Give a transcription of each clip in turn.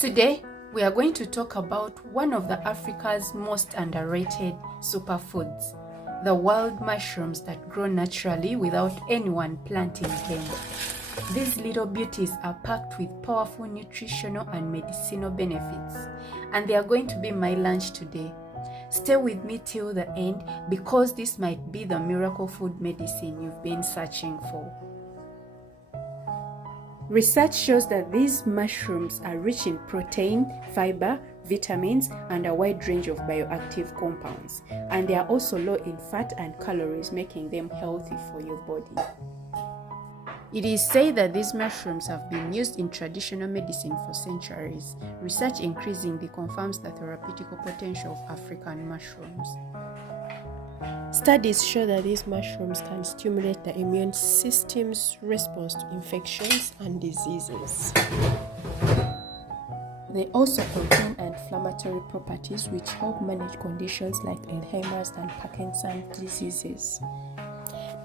Today, we are going to talk about one of the Africa's most underrated superfoods, the wild mushrooms that grow naturally without anyone planting them. These little beauties are packed with powerful nutritional and medicinal benefits, and they are going to be my lunch today. Stay with me till the end because this might be the miracle food medicine you've been searching for. Research shows that these mushrooms are rich in protein, fiber, vitamins, and a wide range of bioactive compounds. And they are also low in fat and calories, making them healthy for your body. It is said that these mushrooms have been used in traditional medicine for centuries. Research increasingly confirms the therapeutic potential of African mushrooms. Studies show that these mushrooms can stimulate the immune system's response to infections and diseases. They also contain anti-inflammatory properties which help manage conditions like Alzheimer's and Parkinson's diseases.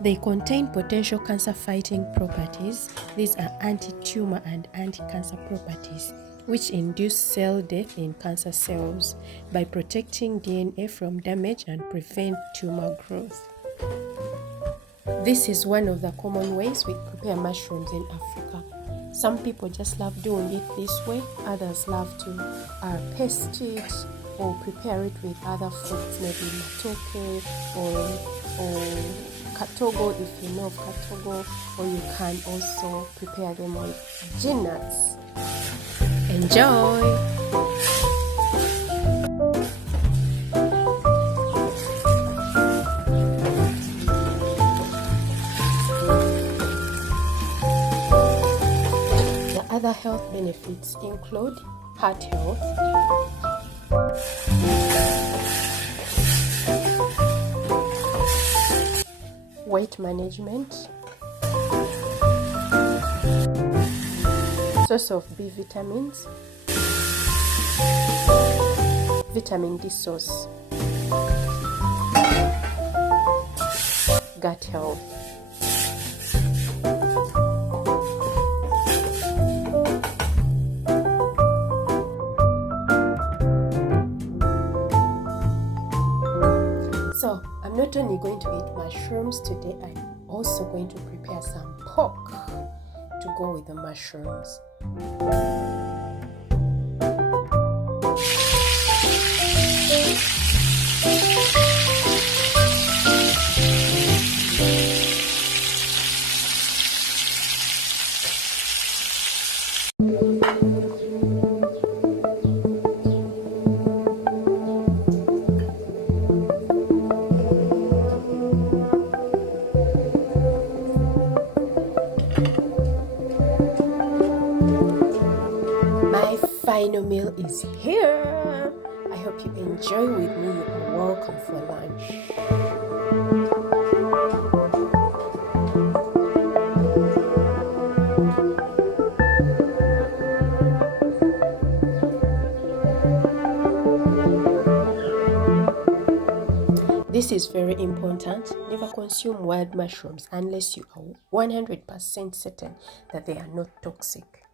They contain potential cancer-fighting properties. These are anti-tumor and anti-cancer properties, which induce cell death in cancer cells by protecting DNA from damage and prevent tumor growth. This is one of the common ways we prepare mushrooms in Africa. Some people just love doing it this way, others love to paste it or prepare it with other foods, maybe matoke or katogo if you know of katogo, or you can also prepare them with gin nuts. Enjoy! The other health benefits include heart health, weight management, source of B vitamins, vitamin D source, gut health. So, I'm not only going to eat mushrooms today, I'm also going to prepare some pork to go with the mushrooms. Final meal is here. I hope you enjoy with me. You are welcome for lunch. This is very important. Never consume wild mushrooms unless you are 100% certain that they are not toxic.